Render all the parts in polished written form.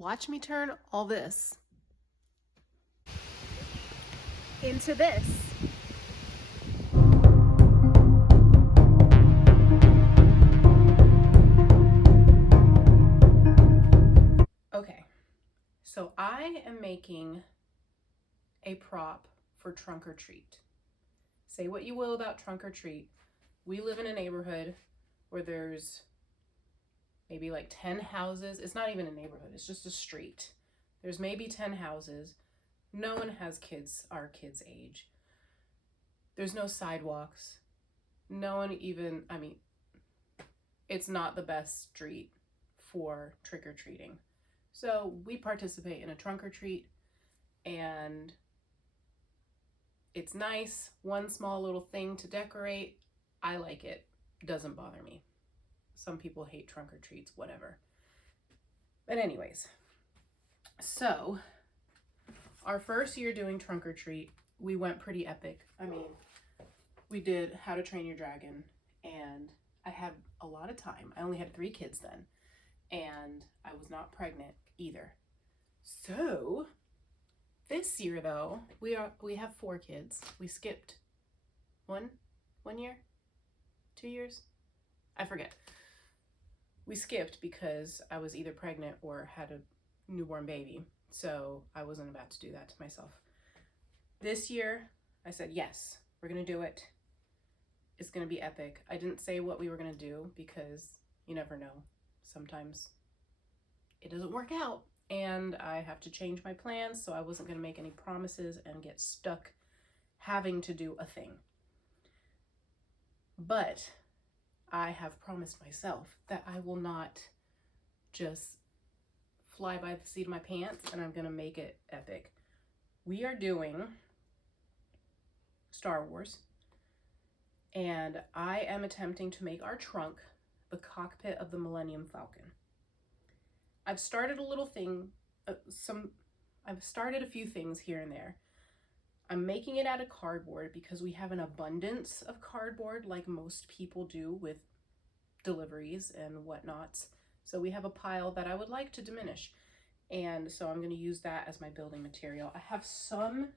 Watch me turn all this into this. Okay, so I am making a prop for trunk or treat. Say what you will about trunk or treat. We live in a neighborhood where there's maybe like 10 houses. It's not even a neighborhood, it's just a street. There's maybe 10 houses. No one has kids our kids' age. There's no sidewalks. No one even, it's not the best street for trick-or-treating. So we participate in a trunk or treat, and it's nice. One small little thing to decorate. I like it. Doesn't bother me. Some people hate trunk or treats, whatever. But anyways, so our first year doing trunk or treat, we went pretty epic. We did How to Train Your Dragon, and I had a lot of time. I only had 3 kids then, and I was not pregnant either. So this year though, we have 4 kids. We skipped one year, 2 years, I forget. We skipped because I was either pregnant or had a newborn baby, so I wasn't about to do that to myself. This year, I said, yes, we're gonna do it. It's gonna be epic. I didn't say what we were gonna do because you never know. Sometimes it doesn't work out and I have to change my plans, so I wasn't gonna make any promises and get stuck having to do a thing. But I have promised myself that I will not just fly by the seat of my pants, and I'm gonna make it epic. We are doing Star Wars, and I am attempting to make our trunk the cockpit of the Millennium Falcon. I've started a little thing, I've started a few things here and there. I'm making it out of cardboard because we have an abundance of cardboard like most people do with deliveries and whatnots. So we have a pile that I would like to diminish. And so I'm going to use that as my building material. I have some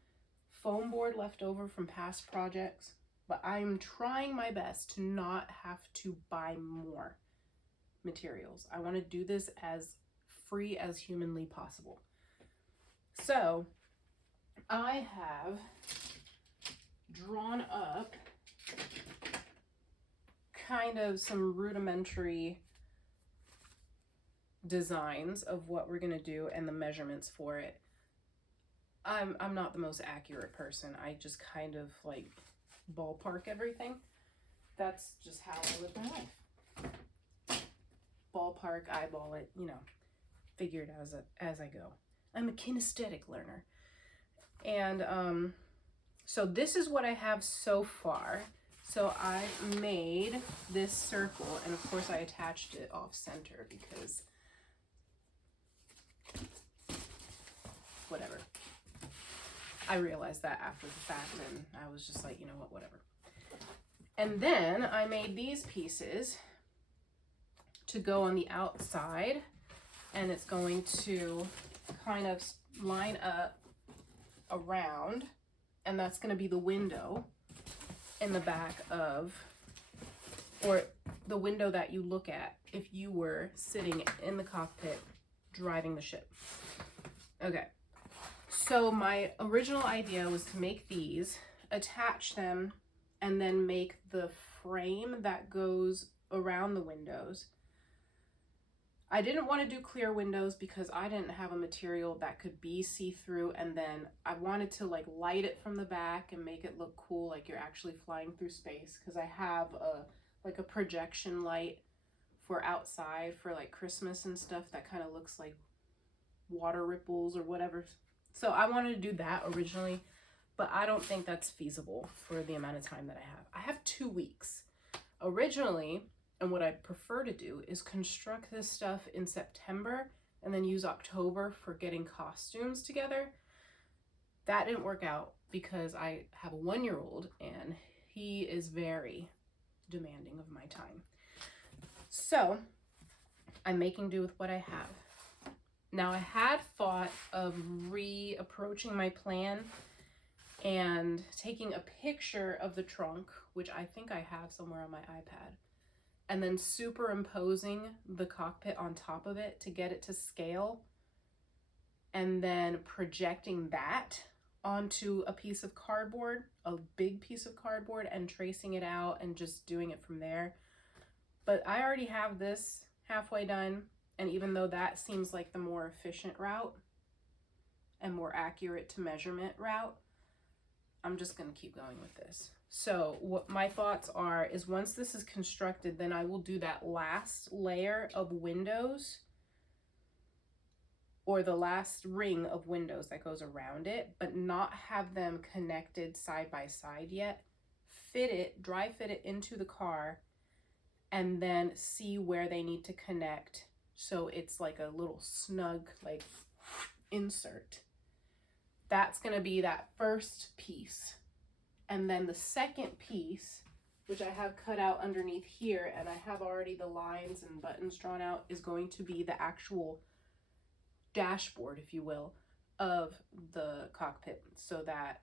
foam board left over from past projects, but I'm trying my best to not have to buy more materials. I want to do this as free as humanly possible. So I have drawn up kind of some rudimentary designs of what we're gonna do and the measurements for it. I'm not the most accurate person. I just kind of like ballpark everything. That's just how I live my life. Ballpark, eyeball it, figure it out as I go. I'm a kinesthetic learner. And so this is what I have so far. So I made this circle, and of course I attached it off center because whatever. I realized that after the fact, and I was just like, you know what, whatever. And then I made these pieces to go on the outside, and it's going to kind of line up around, and that's going to be the window in the back of, or the window that you look at if you were sitting in the cockpit driving the ship. Okay, so my original idea was to make these, attach them, and then make the frame that goes around the windows. I didn't want to do clear windows because I didn't have a material that could be see-through, and then I wanted to like light it from the back and make it look cool, like you're actually flying through space, because I have a projection light for outside for like Christmas and stuff that kind of looks like water ripples or whatever. So I wanted to do that originally, but I don't think that's feasible for the amount of time that I have. I have 2 weeks originally. And what I prefer to do is construct this stuff in September and then use October for getting costumes together. That didn't work out because I have a 1-year-old and he is very demanding of my time. So I'm making do with what I have. Now I had thought of reapproaching my plan and taking a picture of the trunk, which I think I have somewhere on my iPad, and then superimposing the cockpit on top of it to get it to scale, and then projecting that onto a piece of cardboard, a big piece of cardboard, and tracing it out and just doing it from there. But I already have this halfway done, and even though that seems like the more efficient route and more accurate to measurement route, I'm just going to keep going with this. So what my thoughts are is once this is constructed, then I will do that last layer of windows, or the last ring of windows that goes around it, but not have them connected side by side yet. Fit it, dry fit it into the car, and then see where they need to connect. So it's like a little snug, like, insert. That's gonna be that first piece. And then the second piece, which I have cut out underneath here, and I have already the lines and buttons drawn out, is going to be the actual dashboard, if you will, of the cockpit, so that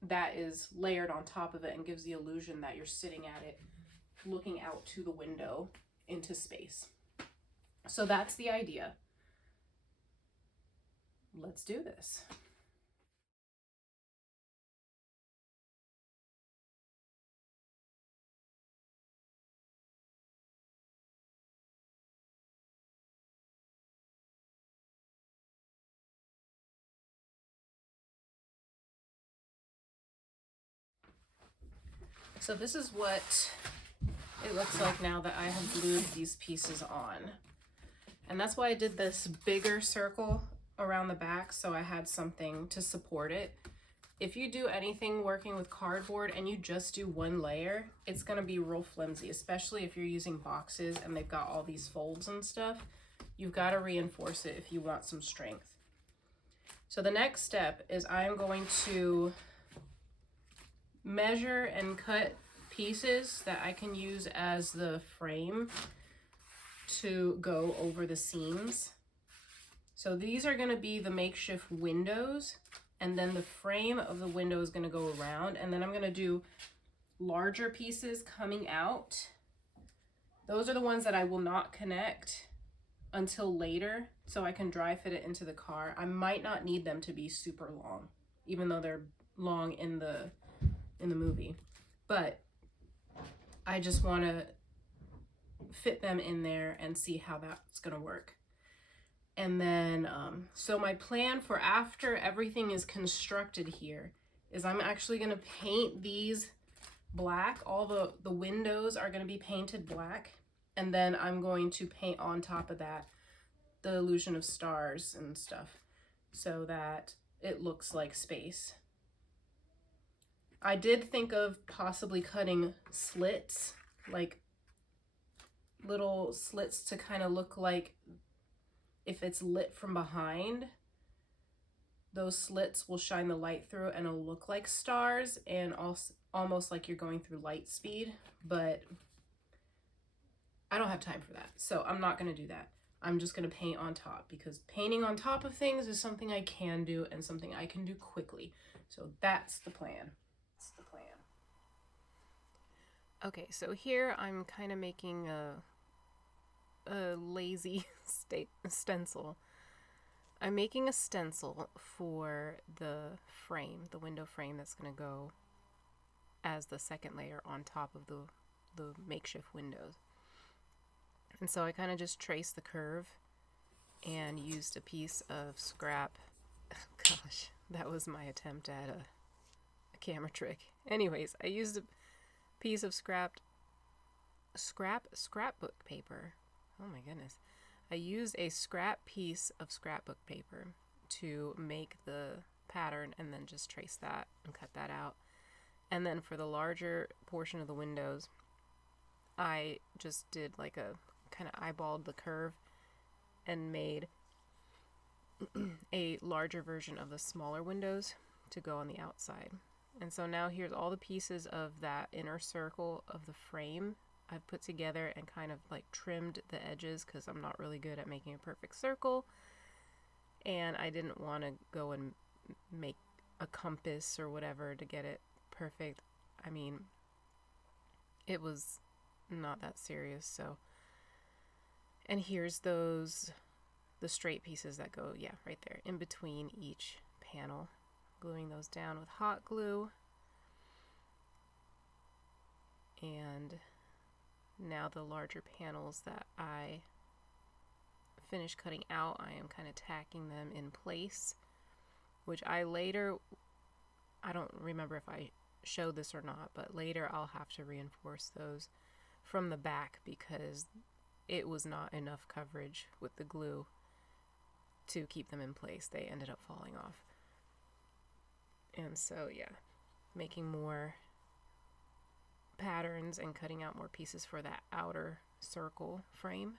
that is layered on top of it and gives the illusion that you're sitting at it, looking out to the window into space. So that's the idea. Let's do this. So this is what it looks like now that I have glued these pieces on. And that's why I did this bigger circle around the back, so I had something to support it. If you do anything working with cardboard and you just do one layer, it's gonna be real flimsy, especially if you're using boxes and they've got all these folds and stuff. You've gotta reinforce it if you want some strength. So the next step is I'm going to measure and cut pieces that I can use as the frame to go over the seams. So these are going to be the makeshift windows, and then the frame of the window is going to go around, and then I'm going to do larger pieces coming out. Those are the ones that I will not connect until later, so I can dry fit it into the car. I might not need them to be super long, even though they're long in the movie, but I just want to fit them in there and see how that's going to work. And then so my plan for after everything is constructed here is I'm actually going to paint these black. All the windows are going to be painted black, and then I'm going to paint on top of that the illusion of stars and stuff so that it looks like space. I did think of possibly cutting slits, like little slits, to kind of look like if it's lit from behind, those slits will shine the light through and it'll look like stars and also almost like you're going through light speed, but I don't have time for that. So I'm not going to do that. I'm just going to paint on top, because painting on top of things is something I can do and something I can do quickly. So that's the plan. Okay, so here I'm kind of making a lazy stencil. I'm making a stencil for the frame, the window frame that's going to go as the second layer on top of the makeshift windows. And so I kind of just traced the curve and used a piece of scrap. Gosh, that was my attempt at a camera trick. Anyways, I used a piece of scrapbook paper. Oh my goodness. I used a scrap piece of scrapbook paper to make the pattern, and then just trace that and cut that out. And then for the larger portion of the windows, I just did like a kind of eyeballed the curve and made a larger version of the smaller windows to go on the outside. And so now here's all the pieces of that inner circle of the frame I've put together and kind of like trimmed the edges, because I'm not really good at making a perfect circle. and I didn't want to go and make a compass or whatever to get it perfect. I mean, it was not that serious. So, and here's the straight pieces that go, yeah, right there in between each panel, gluing those down with hot glue. And now the larger panels that I finished cutting out, I am kind of tacking them in place, which I don't remember if I showed this or not, but later I'll have to reinforce those from the back because it was not enough coverage with the glue to keep them in place. They ended up falling off. And so, yeah, making more patterns and cutting out more pieces for that outer circle frame,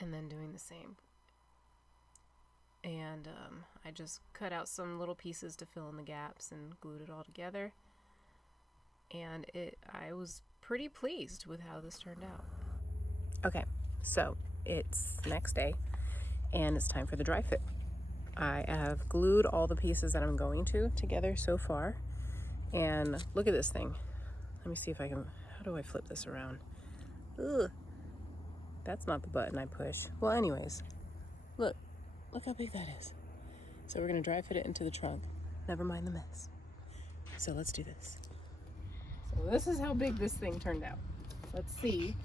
and then doing the same. And I just cut out some little pieces to fill in the gaps and glued it all together, and I was pretty pleased with how this turned out. Okay, so it's the next day and it's time for the dry fit. I have glued all the pieces that I'm going to together so far, and look at this thing. Let me see if I can, how do I flip this around? Ugh, that's not the button I push. Well, anyways, look how big that is. So we're gonna dry fit it into the trunk. Never mind the mess. So let's do this. So this is how big this thing turned out. Let's see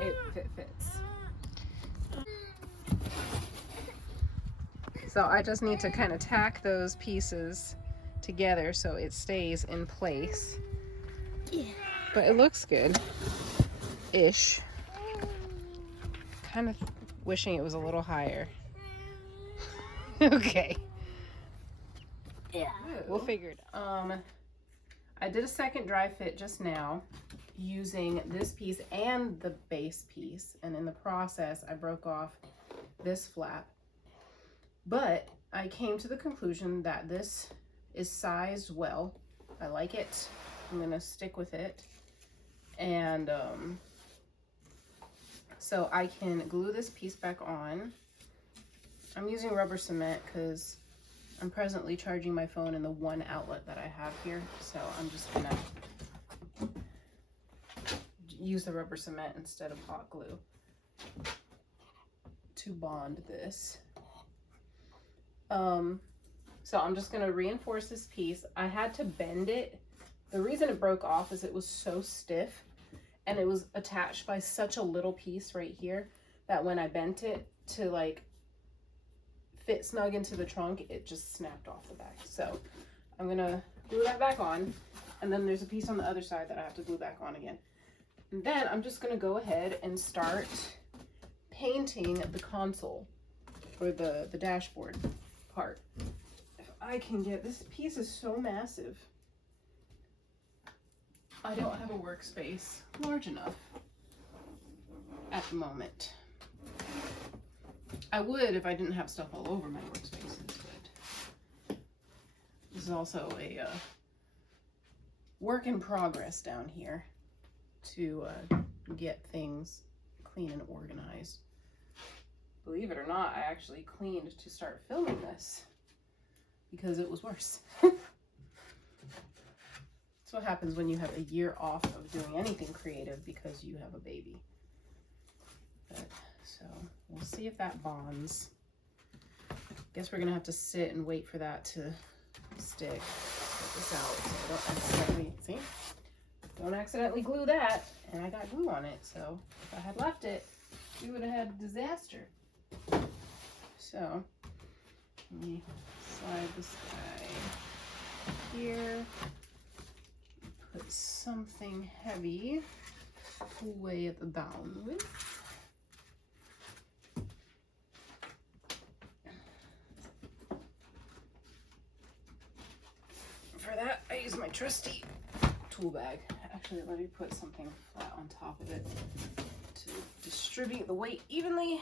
if it fits. So I just need to kind of tack those pieces together so it stays in place. Yeah. But it looks good-ish. Kind of wishing it was a little higher. Okay. Yeah. We'll figure it out. I did a second dry fit just now using this piece and the base piece, and in the process I broke off this flap. But I came to the conclusion that this is sized well. I like it. I'm gonna stick with it. And so I can glue this piece back on. I'm using rubber cement because I'm presently charging my phone in the one outlet that I have here. So I'm just gonna use the rubber cement instead of hot glue to bond this. So I'm just gonna reinforce this piece. I had to bend it. The reason it broke off is it was so stiff and it was attached by such a little piece right here that when I bent it to like fit snug into the trunk, it just snapped off the back. So I'm gonna glue that back on, and then there's a piece on the other side that I have to glue back on again. And then I'm just gonna go ahead and start painting the console or the dashboard part. If I can get, this piece is so massive. I don't have a workspace large enough at the moment. I would if I didn't have stuff all over my workspaces, but this is also a work in progress down here to get things clean and organized. Believe it or not, I actually cleaned to start filming this because it was worse. That's what happens when you have a year off of doing anything creative because you have a baby. But, so we'll see if that bonds. Guess we're gonna have to sit and wait for that to stick. Get this out so I don't accidentally, see? Don't accidentally glue that, and I got glue on it, so if I had left it, we would have had disaster. So let me slide this guy here. Put something heavy way at the down with. For that, I use my trusty tool bag. Actually, let me put something flat on top of it to distribute the weight evenly.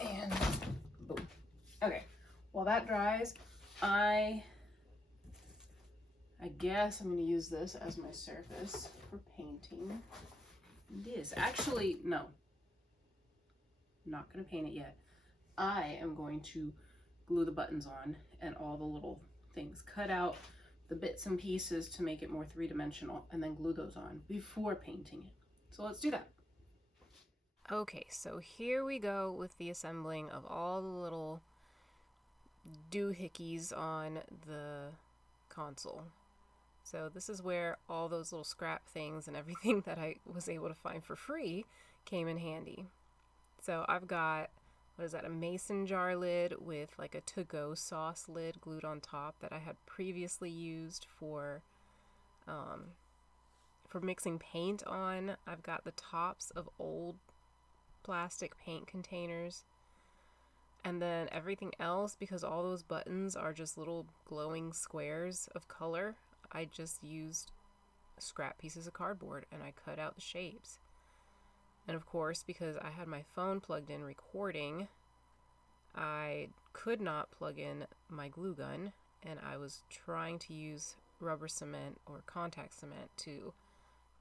And boom. Okay, while that dries, I guess I'm going to use this as my surface for painting. this. Actually, no. Not gonna paint it yet. I am going to glue the buttons on and all the little things. Cut out the bits and pieces to make it more three-dimensional and then glue those on before painting it. So let's do that. Okay, so here we go with the assembling of all the little doohickeys on the console. So this is where all those little scrap things and everything that I was able to find for free came in handy. So I've got, what is that, a mason jar lid with like a to-go sauce lid glued on top that I had previously used for mixing paint on. I've got the tops of old plastic paint containers. And then everything else, because all those buttons are just little glowing squares of color, I just used scrap pieces of cardboard and I cut out the shapes. And of course, because I had my phone plugged in recording, I could not plug in my glue gun, and I was trying to use rubber cement or contact cement to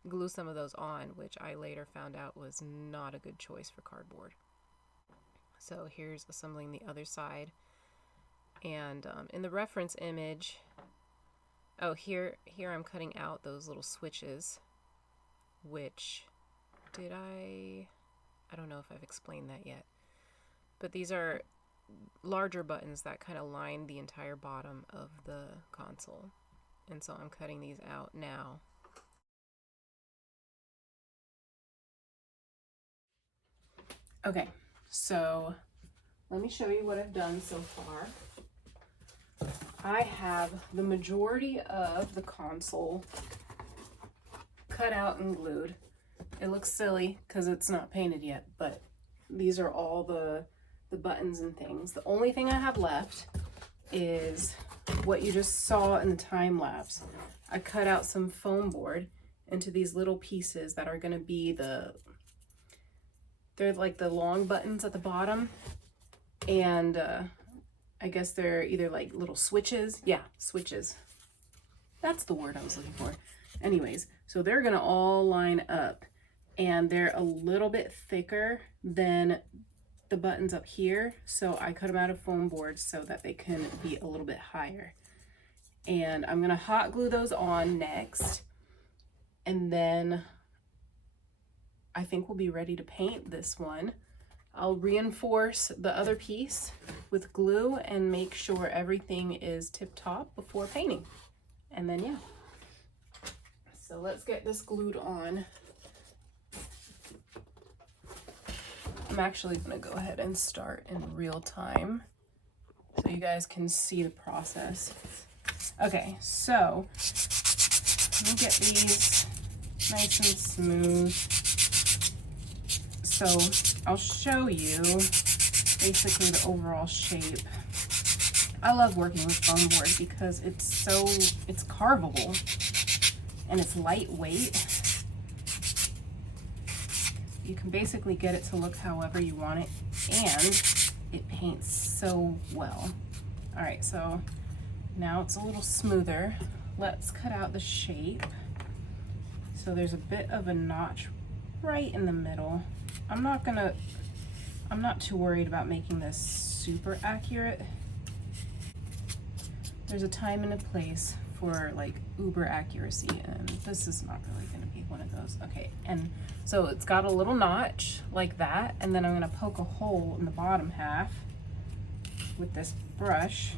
glue some of those on, which I later found out was not a good choice for cardboard. So here's assembling the other side. And in the reference image, oh, here I'm cutting out those little switches, which, I don't know if I've explained that yet. But these are larger buttons that kind of line the entire bottom of the console. And so I'm cutting these out now. Okay, so let me show you what I've done so far. I have the majority of the console cut out and glued. It looks silly because it's not painted yet, but these are all the buttons and things. The only thing I have left is what you just saw in the time lapse. I cut out some foam board into these little pieces that are going to be they're like the long buttons at the bottom, and I guess they're either like little switches. Yeah, switches. That's the word I was looking for. Anyways, so they're gonna all line up, and they're a little bit thicker than the buttons up here. So I cut them out of foam board so that they can be a little bit higher. And I'm gonna hot glue those on next. And then I think we'll be ready to paint this one. I'll reinforce the other piece with glue and make sure everything is tip-top before painting. And then, yeah. So let's get this glued on. I'm actually gonna go ahead and start in real time so you guys can see the process. Okay, so let me get these nice and smooth. So I'll show you basically the overall shape. I love working with foam board because it's carvable and it's lightweight. You can basically get it to look however you want it, and it paints so well. All right, so now it's a little smoother. Let's cut out the shape. So there's a bit of a notch right in the middle. I'm not too worried about making this super accurate. There's a time and a place for like uber accuracy, and this is not really gonna be one of those. Okay, and so it's got a little notch like that, and then I'm gonna poke a hole in the bottom half with this brush,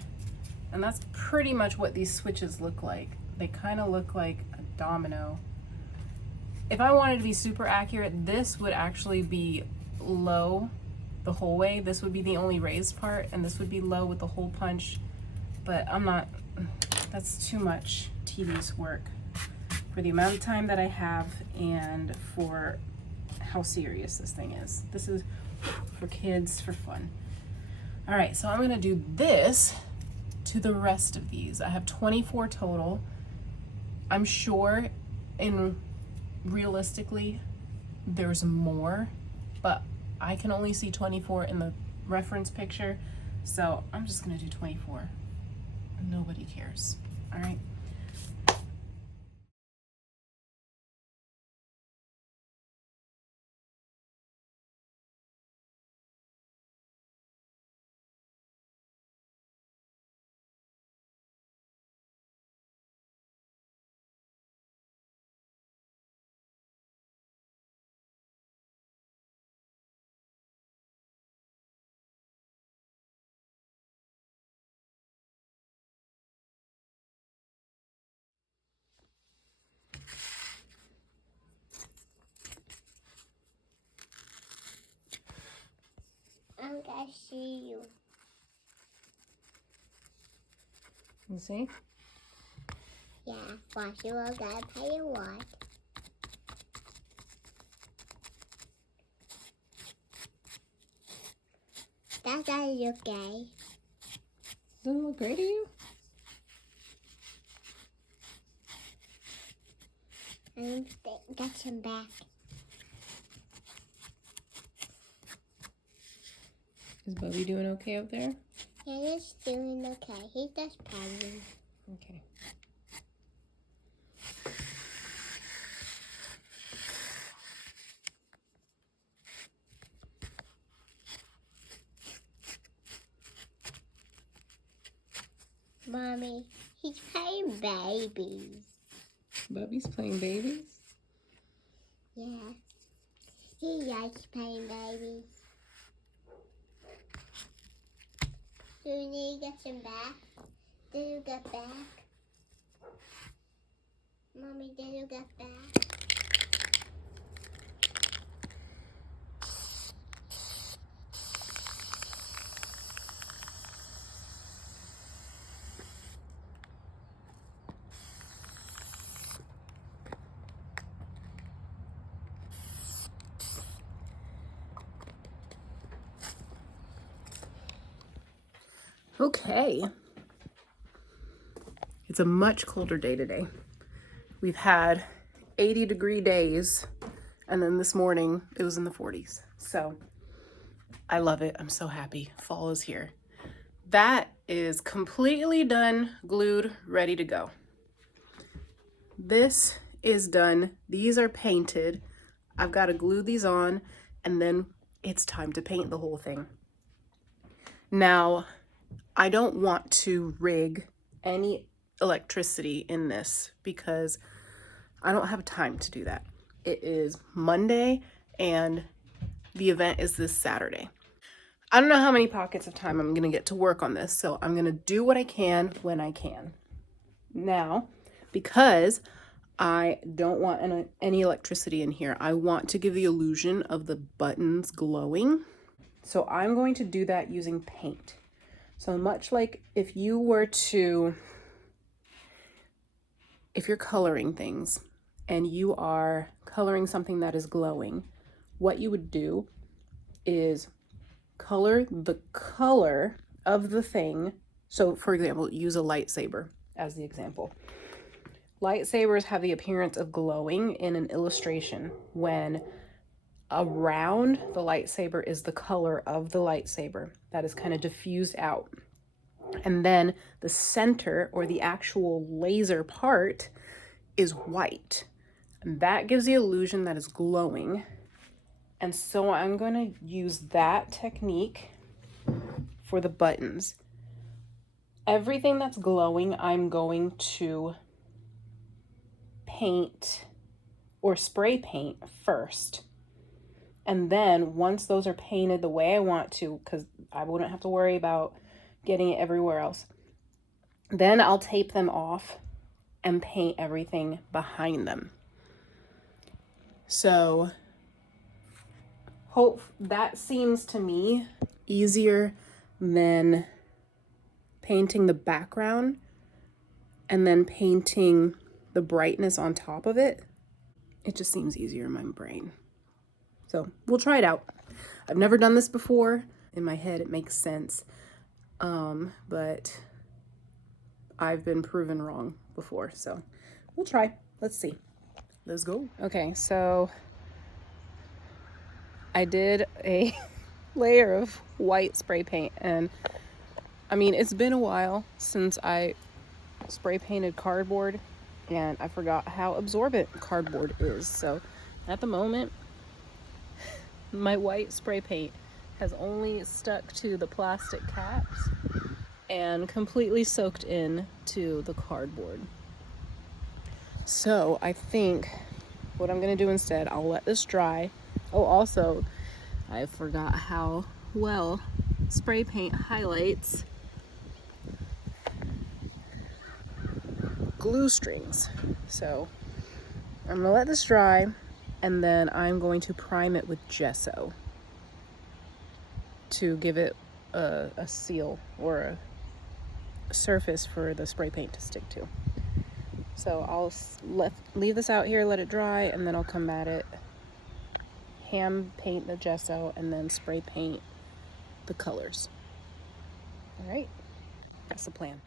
and that's pretty much what these switches look like. They kind of look like a domino. If I wanted to be super accurate, this would actually be low the whole way. This would be the only raised part, and this would be low with the hole punch, but I'm not, that's too much tedious work for the amount of time that I have and for how serious this thing is. This is for kids, for fun. All right, so I'm gonna do this to the rest of these. I have 24 total. I'm sure realistically there's more, but I can only see 24 in the reference picture, so I'm just gonna do 24. Nobody cares. All right. Look, I see you. You see? Yeah, watch you will gotta pay you what. That doesn't look gay. Doesn't look great to you? Get some back. Is Bubby doing okay up there? Yeah, he's doing okay. He's just playing. Okay. Mommy, he's playing babies. Bubby's playing babies? Yeah, he likes playing babies. Do you need to get some back? Did you get back? Mommy, did you get back? Okay. It's a much colder day today. We've had 80-degree days, and then this morning it was in the 40s. So I love it. I'm so happy. Fall is here. That is completely done, glued, ready to go. This is done. These are painted. I've got to glue these on, and then it's time to paint the whole thing. Now, I don't want to rig any electricity in this because I don't have time to do that. It is Monday and the event is this Saturday. I don't know how many pockets of time I'm going to get to work on this, so I'm going to do what I can when I can. Now, because I don't want any electricity in here, I want to give the illusion of the buttons glowing. So I'm going to do that using paint. So much like if you're coloring things and you are coloring something that is glowing, what you would do is color the color of the thing. So for example, use a lightsaber as the example. Lightsabers have the appearance of glowing in an illustration when around the lightsaber is the color of the lightsaber that is kind of diffused out. And then the center or the actual laser part is white. And that gives the illusion that is glowing. And so I'm going to use that technique for the buttons. Everything that's glowing, I'm going to paint or spray paint first. And then once those are painted the way I want to, because I wouldn't have to worry about getting it everywhere else, then I'll tape them off and paint everything behind them. So that seems to me easier than painting the background and then painting the brightness on top of it. It just seems easier in my brain. So we'll try it out. I've never done this before. In my head, it makes sense. But I've been proven wrong before. So we'll try. Let's see. Let's go. Okay, so I did a layer of white spray paint, and I mean, it's been a while since I spray painted cardboard, and I forgot how absorbent cardboard is. So at the moment, my white spray paint has only stuck to the plastic caps and completely soaked in to the cardboard. So I think what I'm gonna do instead, I'll let this dry. Oh, also, I forgot how well spray paint highlights glue strings. So I'm gonna let this dry, and then I'm going to prime it with gesso. to give it a seal or a surface for the spray paint to stick to. So I'll leave this out here, let it dry, and then I'll come at it, hand paint the gesso, and then spray paint the colors. All right, that's the plan.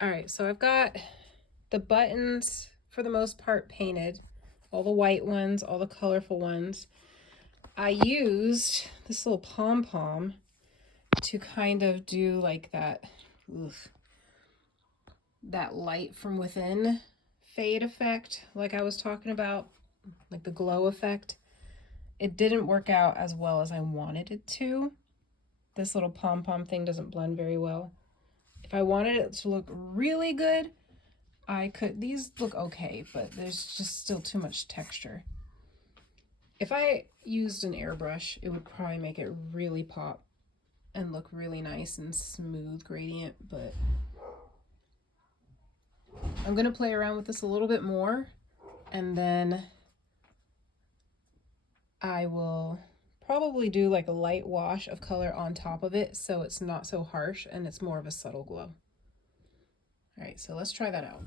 All right, so I've got the buttons for the most part painted, all the white ones, all the colorful ones. I used this little pom-pom to kind of do like that, that light from within fade effect, like I was talking about, like the glow effect. It didn't work out as well as I wanted it to. This little pom-pom thing doesn't blend very well. If I wanted it to look really good, I could, these look okay, but there's just still too much texture. If I used an airbrush, it would probably make it really pop and look really nice and smooth gradient, but I'm gonna play around with this a little bit more, and then I will probably do like a light wash of color on top of it so it's not so harsh and it's more of a subtle glow. All right, so let's try that out.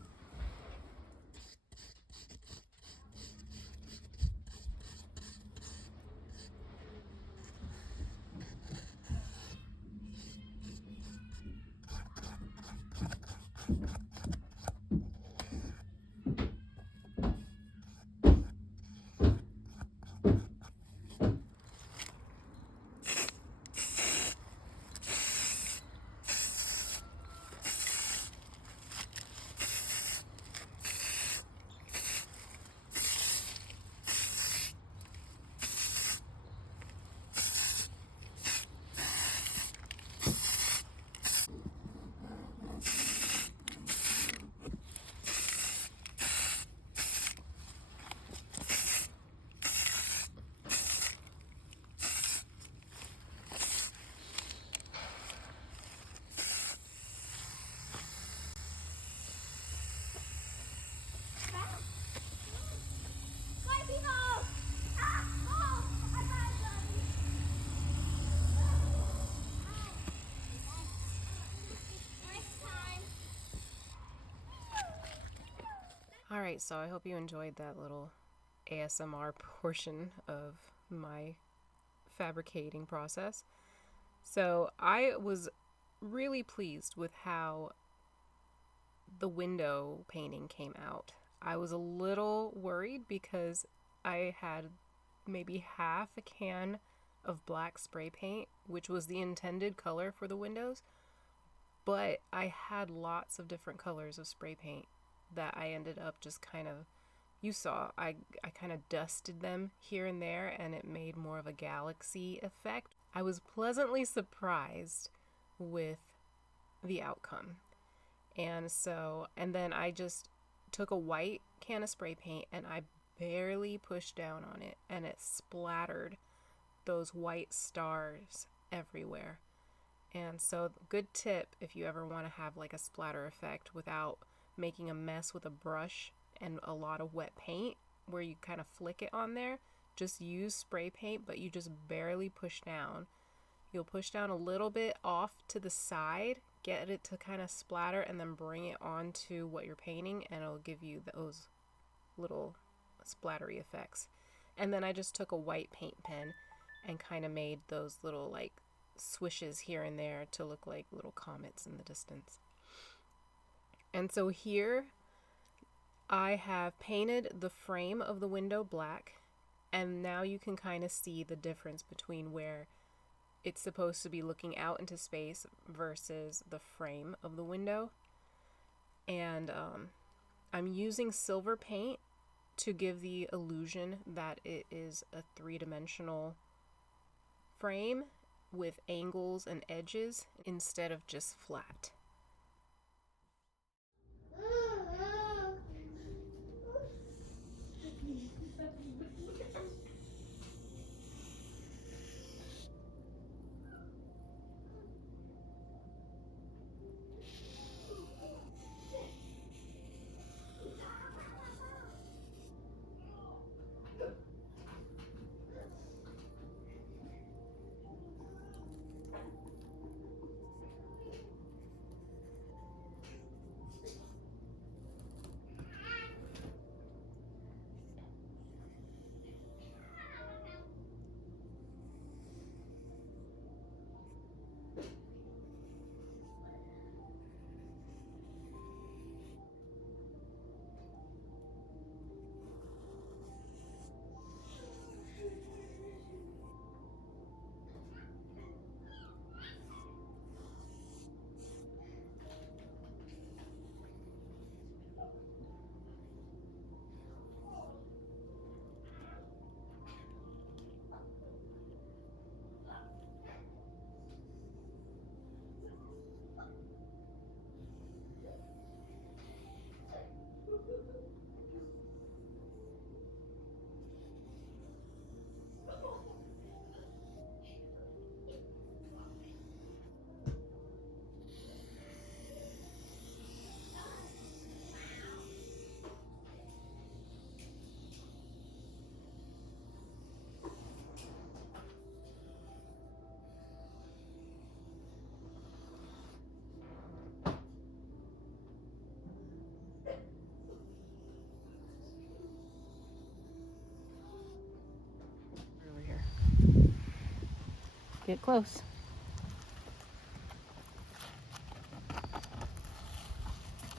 All right, so I hope you enjoyed that little ASMR portion of my fabricating process. So I was really pleased with how the window painting came out. I was a little worried because I had maybe half a can of black spray paint, which was the intended color for the windows, but I had lots of different colors of spray paint that I ended up just kind of, you saw, I kind of dusted them here and there and it made more of a galaxy effect. I was pleasantly surprised with the outcome. And then I just took a white can of spray paint and I barely pushed down on it and it splattered those white stars everywhere. And so, good tip if you ever want to have like a splatter effect without making a mess with a brush and a lot of wet paint where you kind of flick it on there, just use spray paint, but you just barely push down. You'll push down a little bit off to the side, get it to kind of splatter, and then bring it onto what you're painting, and it'll give you those little splattery effects. And then I just took a white paint pen and kind of made those little like swishes here and there to look like little comets in the distance. And so here I have painted the frame of the window black, and now you can kind of see the difference between where it's supposed to be looking out into space versus the frame of the window. And I'm using silver paint to give the illusion that it is a three-dimensional frame with angles and edges instead of just flat. Over here. Get close.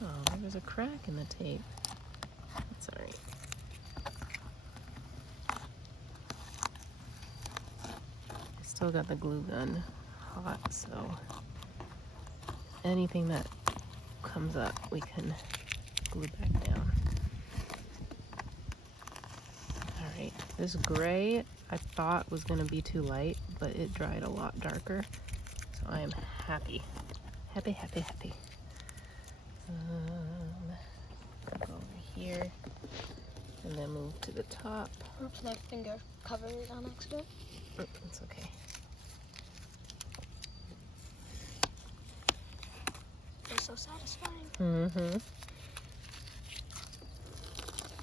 Oh, there was a crack in the tape. That's all right. I still got the glue gun hot, so anything that comes up, we can glue back down. All right, this gray I thought was gonna be too light, but it dried a lot darker, so I am happy. Happy, happy, happy. Go over here and then move to the top. Oops, my finger covered it on accident. It's okay. It's so satisfying. Mm-hmm.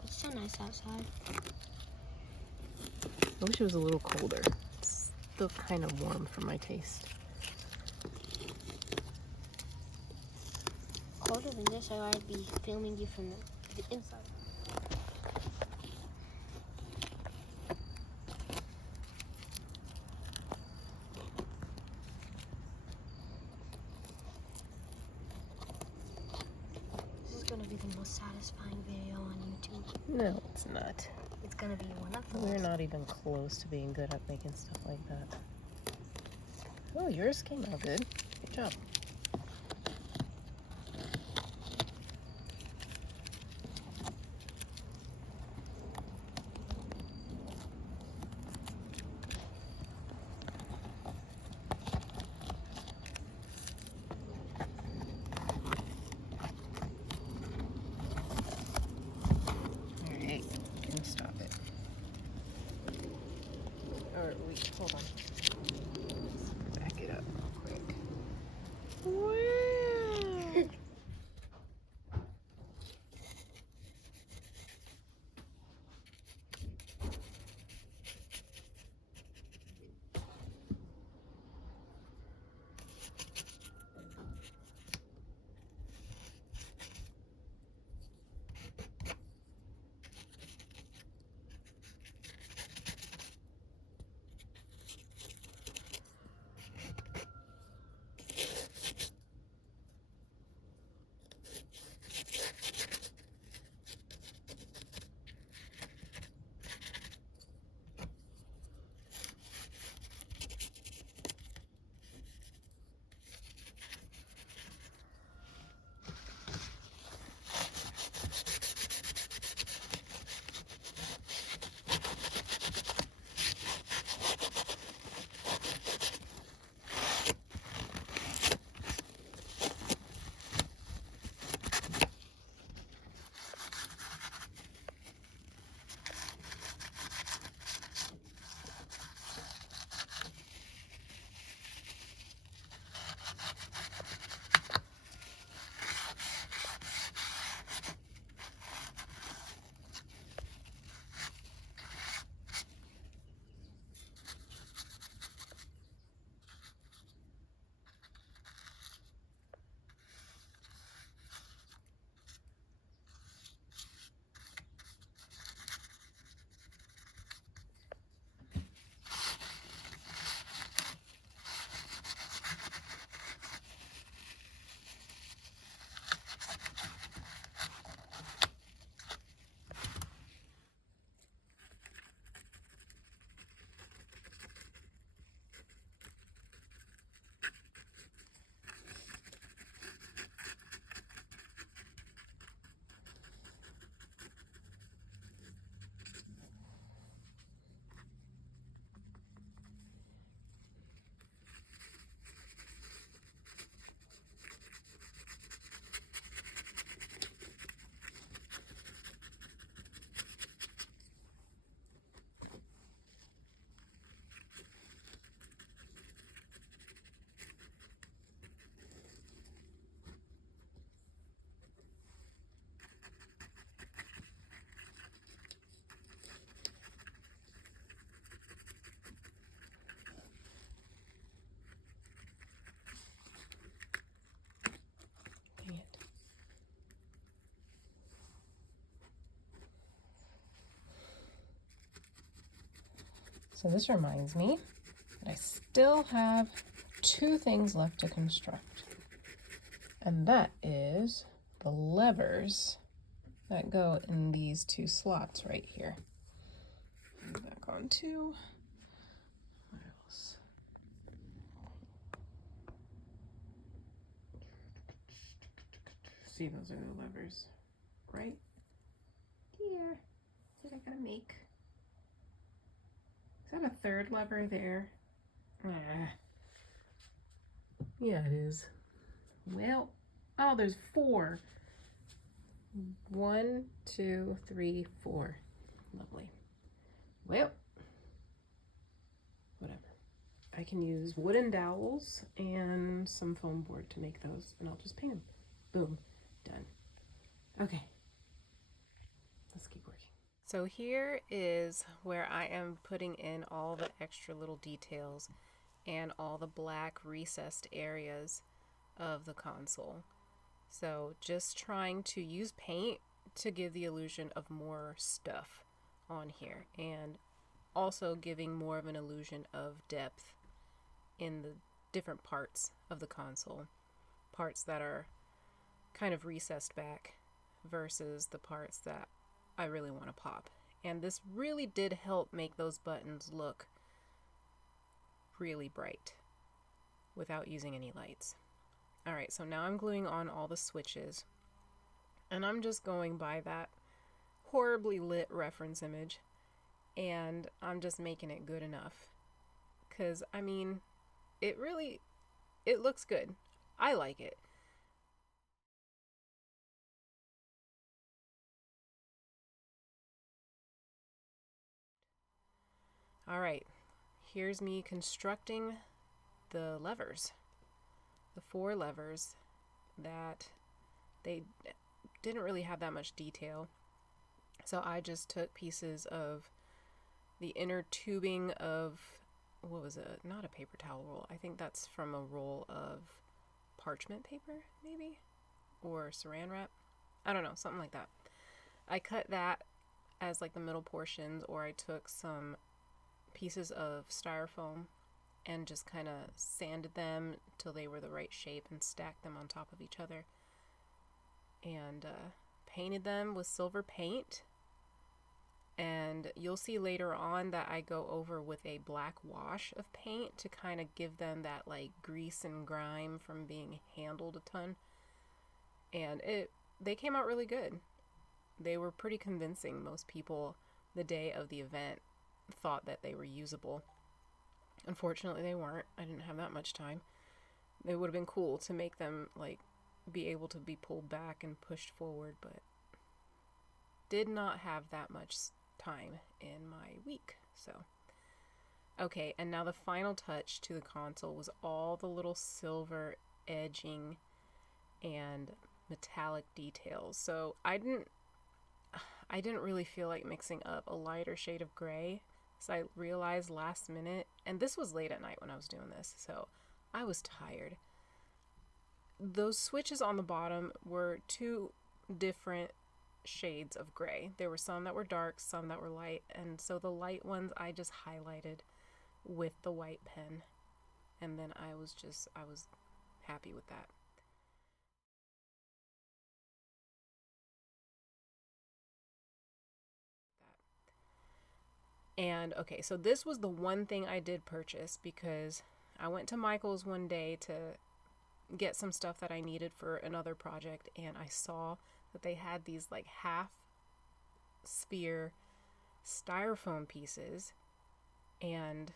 It's so nice outside. I wish it was a little colder. It's still kind of warm for my taste. Colder than this, or I'd be filming you from the inside. This is gonna be the most satisfying video on YouTube. No, it's not. It's gonna be one of those. We're not even close to being good at making stuff like that. Oh, yours came out good. Good job. Alright, and stop it. Or wait, hold on. Back it up real quick. Wow! So this reminds me that I still have 2 things left to construct. And that is the levers that go in these 2 slots right here. Back on 2. What else? See, those are the levers right here that I gotta make. Is that a 3rd lever there? Yeah, it is. Well, oh, there's 4. 1, 2, 3, 4. Lovely. Well, whatever. I can use wooden dowels and some foam board to make those, and I'll just paint them. Boom. Done. Okay. Let's keep working. So here is where I am putting in all the extra little details and all the black recessed areas of the console. So just trying to use paint to give the illusion of more stuff on here, and also giving more of an illusion of depth in the different parts of the console. Parts that are kind of recessed back versus the parts that I really want to pop. And this really did help make those buttons look really bright without using any lights. Alright, so now I'm gluing on all the switches, and I'm just going by that horribly lit reference image, and I'm just making it good enough. Because, I mean, it looks good. I like it. Alright, here's me constructing the levers. The 4 levers that they didn't really have that much detail. So I just took pieces of the inner tubing of, what was it? Not a paper towel roll. I think that's from a roll of parchment paper, maybe? Or saran wrap. I don't know, something like that. I cut that as like the middle portions, or I took some pieces of styrofoam and just kind of sanded them till they were the right shape and stacked them on top of each other. And painted them with silver paint. And you'll see later on that I go over with a black wash of paint to kind of give them that like grease and grime from being handled a ton. And they came out really good. They were pretty convincing. Most people the day of the event thought that they were usable. Unfortunately, they weren't. I didn't have that much time. It would have been cool to make them like be able to be pulled back and pushed forward, but did not have that much time in my week. So okay, and now the final touch to the console was all the little silver edging and metallic details. So I didn't really feel like mixing up a lighter shade of gray. So I realized last minute, and this was late at night when I was doing this, so I was tired. Those switches on the bottom were 2 different shades of gray. There were some that were dark, some that were light, and so the light ones I just highlighted with the white pen, and then I was happy with that. And okay, so this was the one thing I did purchase because I went to Michael's one day to get some stuff that I needed for another project, and I saw that they had these like half sphere styrofoam pieces, and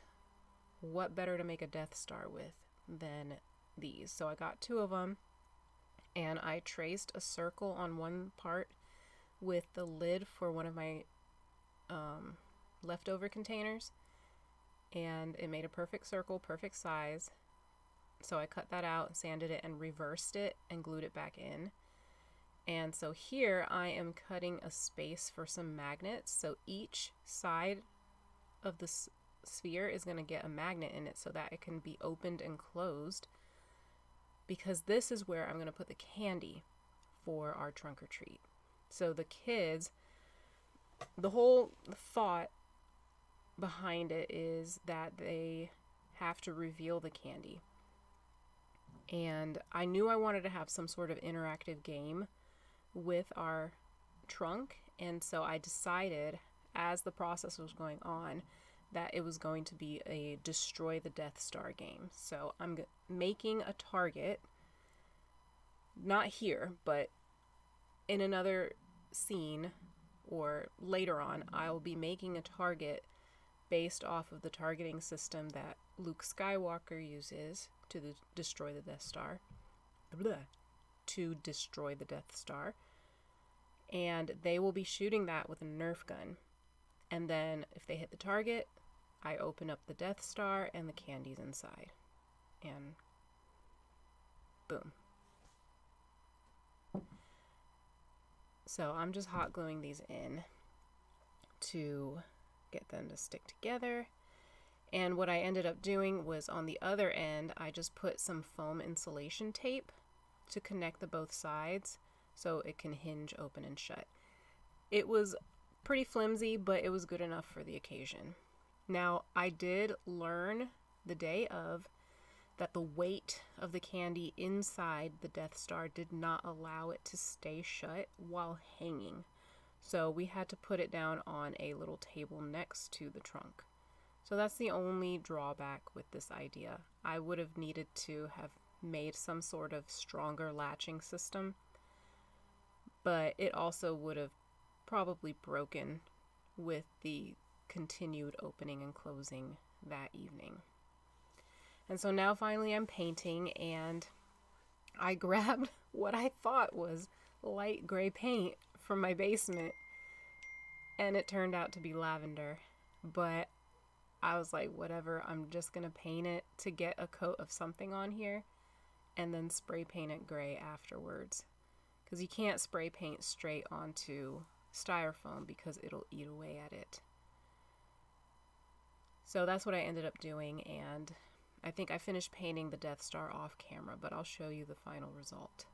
what better to make a Death Star with than these. So I got 2 of them, and I traced a circle on one part with the lid for one of my leftover containers, and it made a perfect circle, perfect size. So I cut that out, sanded it, and reversed it and glued it back in. And so here I am cutting a space for some magnets. So each side of the sphere is going to get a magnet in it so that it can be opened and closed, because this is where I'm going to put the candy for our trunk or treat. So the kids, the whole thought behind it is that they have to reveal the candy. And I knew I wanted to have some sort of interactive game with our trunk, and so I decided as the process was going on that it was going to be a destroy the Death Star game. So I'm making a target, not here, but in another scene or later on, I will be making a target based off of the targeting system that Luke Skywalker uses to destroy the Death Star. To destroy the Death Star. And they will be shooting that with a Nerf gun. And then if they hit the target, I open up the Death Star and the candy's inside. And boom. So I'm just hot gluing these in to get them to stick together. And what I ended up doing was on the other end, I just put some foam insulation tape to connect the both sides so it can hinge open and shut. It was pretty flimsy, but it was good enough for the occasion. Now, I did learn the day of that the weight of the candy inside the Death Star did not allow it to stay shut while hanging. So we had to put it down on a little table next to the trunk. So that's the only drawback with this idea. I would have needed to have made some sort of stronger latching system, but it also would have probably broken with the continued opening and closing that evening. And so now finally I'm painting, and I grabbed what I thought was light gray paint from my basement, and it turned out to be lavender. But I was like, whatever, I'm just gonna paint it to get a coat of something on here and then spray paint it gray afterwards, because you can't spray paint straight onto styrofoam because it'll eat away at it. So that's what I ended up doing, and I think I finished painting the Death Star off camera, but I'll show you the final result.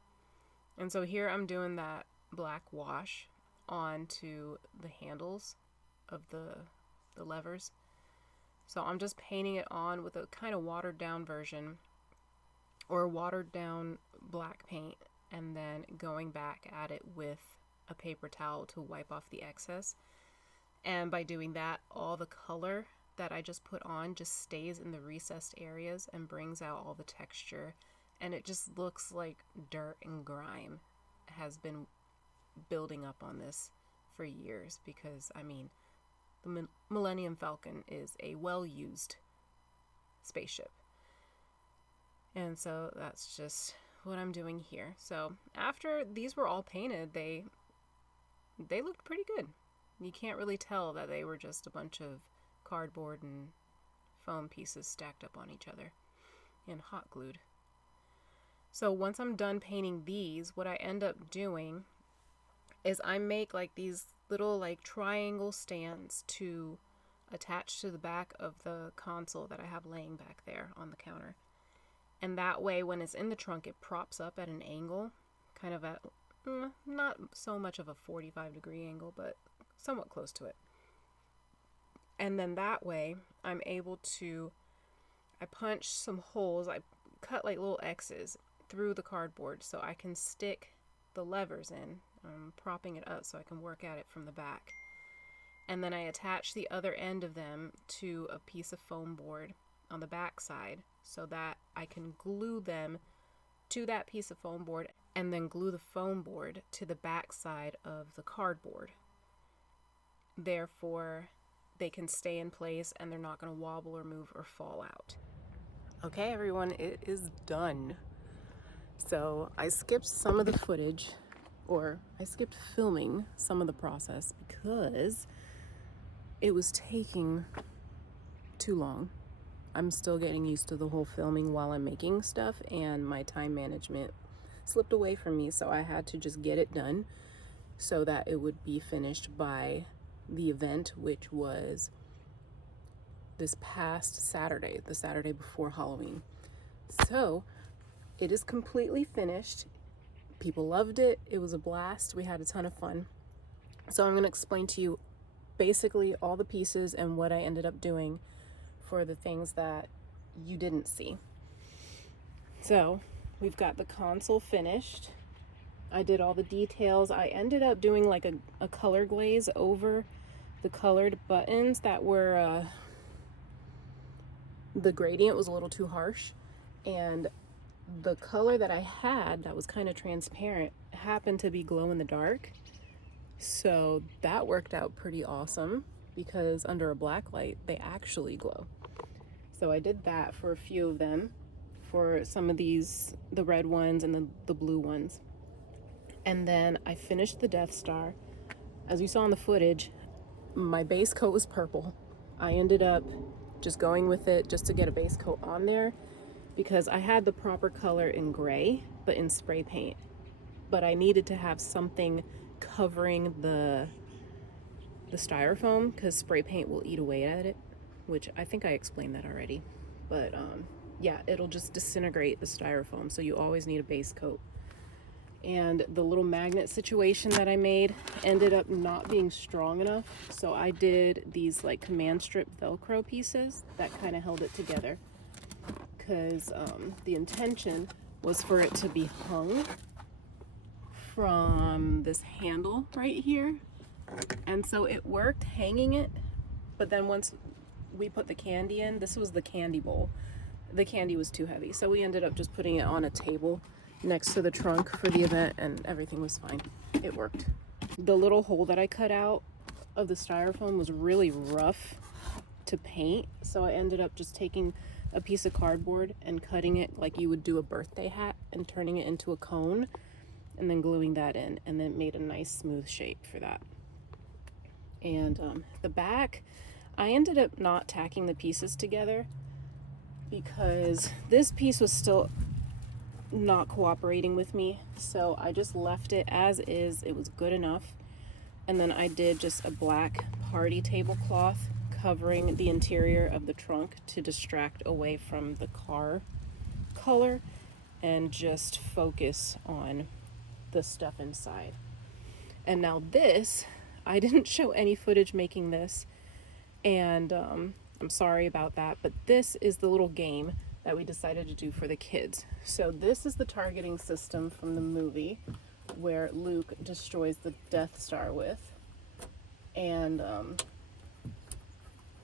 And so here I'm doing that black wash onto the handles of the levers. So I'm just painting it on with a kind of watered down version, or watered down black paint, and then going back at it with a paper towel to wipe off the excess. And by doing that, all the color that I just put on just stays in the recessed areas and brings out all the texture, and it just looks like dirt and grime has been building up on this for years, because I mean, the Millennium Falcon is a well-used spaceship. And so that's just what I'm doing here. So after these were all painted, they looked pretty good. You can't really tell that they were just a bunch of cardboard and foam pieces stacked up on each other and hot glued. So once I'm done painting these, what I end up doing is I make like these little like triangle stands to attach to the back of the console that I have laying back there on the counter. And that way when it's in the trunk, it props up at an angle, kind of at not so much of a 45-degree angle, but somewhat close to it. And then that way I'm able to, I punch some holes, I cut like little X's through the cardboard so I can stick the levers in. I'm propping it up so I can work at it from the back. And then I attach the other end of them to a piece of foam board on the back side so that I can glue them to that piece of foam board and then glue the foam board to the back side of the cardboard. Therefore, they can stay in place and they're not going to wobble or move or fall out. Okay, everyone, it is done. So I skipped some of the footage, or I skipped filming some of the process because it was taking too long. I'm still getting used to the whole filming while I'm making stuff, and my time management slipped away from me, so I had to just get it done so that it would be finished by the event, which was this past Saturday, the Saturday before Halloween. So it is completely finished. People loved it. It was a blast. We had a ton of fun. So I'm going to explain to you basically all the pieces and what I ended up doing for the things that you didn't see. So we've got the console finished. I did all the details. I ended up doing like a color glaze over the colored buttons that were, the gradient was a little too harsh, and the color that I had that was kind of transparent happened to be glow in the dark. So that worked out pretty awesome because under a black light, they actually glow. So I did that for a few of them, for some of these, the red ones and the blue ones. And then I finished the Death Star. As you saw in the footage, my base coat was purple. I ended up just going with it just to get a base coat on there because I had the proper color in gray, but in spray paint. But I needed to have something covering the styrofoam because spray paint will eat away at it, which I think I explained that already. But yeah, it'll just disintegrate the styrofoam, so you always need a base coat. And the little magnet situation that I made ended up not being strong enough, so I did these like command strip Velcro pieces that kind of held it together, because the intention was for it to be hung from this handle right here. And so it worked hanging it, but then once we put the candy in, this was the candy bowl, the candy was too heavy, so we ended up just putting it on a table next to the trunk for the event, and everything was fine. It worked. The little hole that I cut out of the styrofoam was really rough to paint, so I ended up just taking a piece of cardboard and cutting it like you would do a birthday hat and turning it into a cone and then gluing that in, and then it made a nice smooth shape for that. And the back, I ended up not tacking the pieces together because this piece was still not cooperating with me, so I just left it as is. It was good enough. And then I did just a black party tablecloth covering the interior of the trunk to distract away from the car color and just focus on the stuff inside. And now this, I didn't show any footage making this, and I'm sorry about that, but this is the little game that we decided to do for the kids. So this is the targeting system from the movie where Luke destroys the Death Star with. And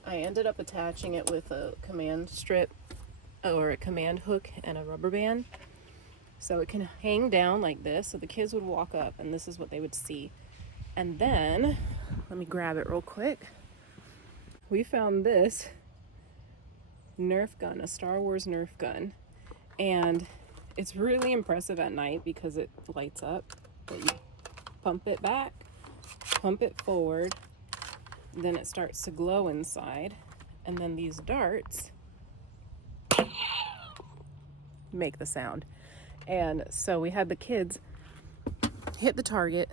I ended up attaching it with a command strip or a command hook and a rubber band. So it can hang down like this, so the kids would walk up and this is what they would see. And then, let me grab it real quick. We found this Nerf gun, a Star Wars Nerf gun, and it's really impressive at night because it lights up. But you pump it back, pump it forward, then it starts to glow inside, and then these darts make the sound. And so we had the kids hit the target,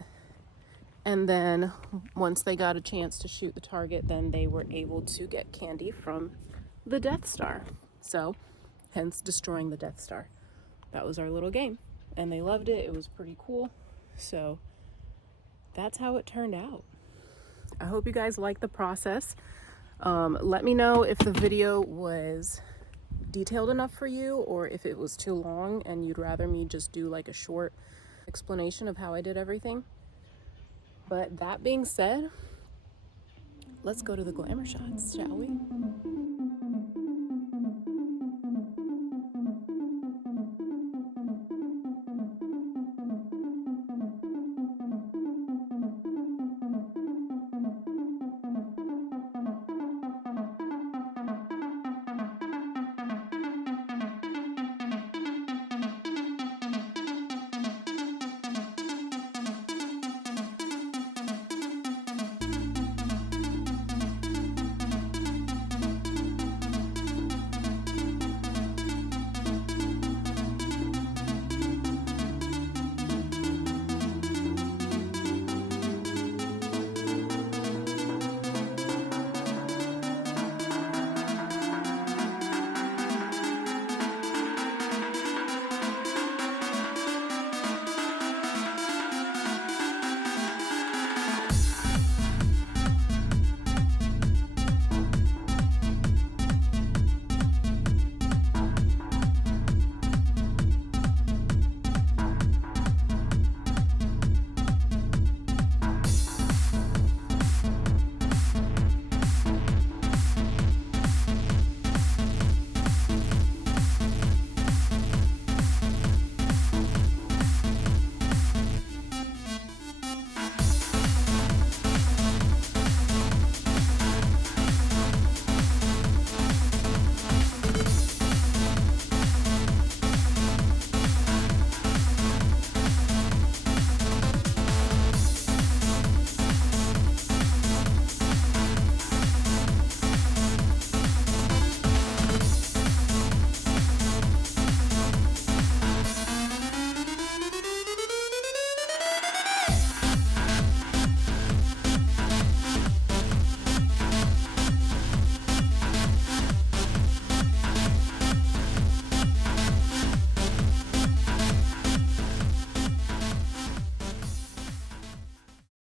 and then once they got a chance to shoot the target, then they were able to get candy from the Death Star. So, hence destroying the Death Star. That was our little game, and they loved it. It was pretty cool. So, that's how it turned out. I hope you guys like the process. Let me know if the video was detailed enough for you, or if it was too long and you'd rather me just do like a short explanation of how I did everything. But that being said, let's go to the glamour shots, shall we?